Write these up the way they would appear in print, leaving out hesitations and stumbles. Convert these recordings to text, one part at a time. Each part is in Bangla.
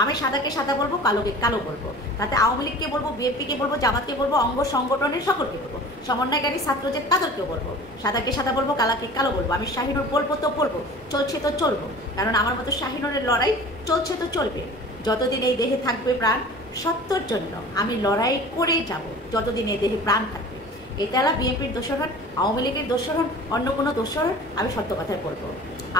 আমি সাদাকে সাদা বলবো, কালোকে কালো বলবো। তাতে আওয়ামী লীগকে বলবো, বিএনপিকে বলবো, জামাতকে বলবো, অঙ্গ সংগঠনের সকলকে বলবো, সমন্বয়কারী ছাত্র যে তাদেরকেও বলবো। সাদাকে সাদা বলবো, কালাকে কালো বলবো। আমি শাহিনুর বলবো তো বলবো, চলছে তো চলবো, কারণ আমার মতো শাহিনুরের লড়াই চলছে তো চলবে। যতদিন এই দেহে থাকবে প্রাণ, সত্যর জন্য আমি লড়াই করে যাব, যতদিন এই দেহে প্রাণ থাকবে। এটালা বিএনপির দোষর হন, আওয়ামী লীগের দোষর হন, অন্য কোনো দোষর হন, আমি সত্য কথাই বলবো।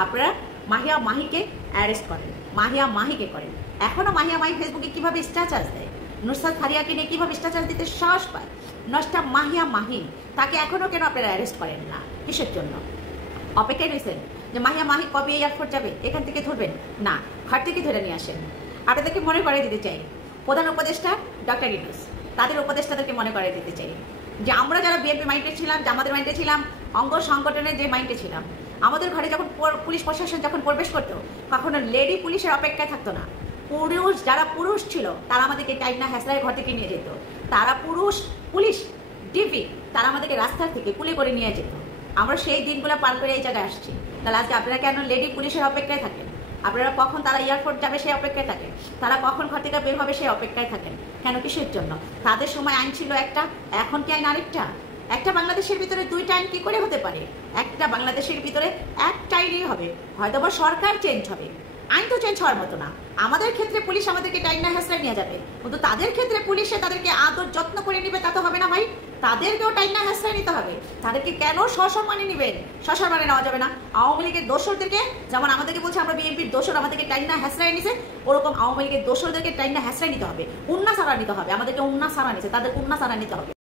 আপনারা মাহিয়া মাহিকে অ্যারেস্ট করেন, মাহিয়া মাহিকে করেন। এখনো মাহিয়া মাহি ফেসবুকে কিভাবে স্ট্যাটাস দেয়, নুসরাত ফারিয়াকে নিয়ে কিভাবে স্ট্যাটাস দিতে সাহস পায়। নষ্টা মাহিয়া মাহি, তাকে এখনো কেন আপনারা অ্যারেস্ট করেন না? কিসের জন্য অপেক্ষায় রয়েছেন যে মাহিয়া মাহি কবে এয়ারপোর্ট যাবে, এখান থেকে ধরবেন না, ঘর থেকে ধরে নিয়ে আসেন। আপনাদেরকে মনে করে দিতে চাই, প্রধান উপদেষ্টা ডক্টর ইউনূস, তাদের উপদেষ্টাদেরকে মনে করে দিতে চাই যে আমরা যারা বিএনপি মাইন্ডে ছিলাম, জামাতের মাইন্ডে ছিলাম, অঙ্গ সংগঠনের যে মাইন্ডে ছিলাম, আমাদের ঘরে যখন পুলিশ প্রশাসন যখন প্রবেশ করতো, কখনো লেডি পুলিশের অপেক্ষায় থাকতো না। পুরুষ যারা পুরুষ ছিল তারা আমাদেরকে টাইনা হ্যাসলারের ঘর থেকে নিয়ে যেত। তারা পুরুষ পুলিশ ডিপি তারা আমাদেরকে রাস্তার থেকে কুলে করে নিয়ে যেত। আমরা সেই দিনগুলো পার করে এই জায়গায় আসছি। তাহলে আজকে আপনারা কেন লেডি পুলিশের অপেক্ষায় থাকেন? আপনারা কখন তারা এয়ারপোর্ট যাবে সেই অপেক্ষায় থাকেন, তারা কখন ঘর থেকে বের হবে সেই অপেক্ষায় থাকেন। কেন, কিসের জন্য? তাদের সময় আইন ছিল একটা, এখন কি আইন আরেকটা? একটা বাংলাদেশের ভিতরে দুইটা আইন কি করে হতে পারে? একটা বাংলাদেশের ভিতরে একটা আইনই হবে, হয়তো বা সরকার চেঞ্জ হবে, আইন তো চেঞ্জ হওয়ার মতো না। আমাদের ক্ষেত্রে পুলিশ আমাদেরকে টাইনা হ্যাসলায় নিয়ে যাবে, কিন্তু তাদের ক্ষেত্রে পুলিশে তাদেরকে আদর যত্ন করে নিবে, তা তো হবে না ভাই। তাদেরকেও টাইনা হ্যাসলায় নিতে হবে। তাদেরকে কেন সসম্মানে নিবেন? সসম্মানে নেওয়া যাবে না। আওয়ামী লীগের দোসরদেরকে যেমন আমাদেরকে বলছে আমরা বিএনপির দোসর, আমাদেরকে টাইনা হ্যাসলায় নিছে, ওরকম আওয়ামী লীগের দোসরদেরকে টাইনা হ্যাসলায় নিতে হবে, উন্না সারা নিতে হবে। আমাদেরকে উন্না সারা নিছে, তাদের উন্না সারা নিতে হবে।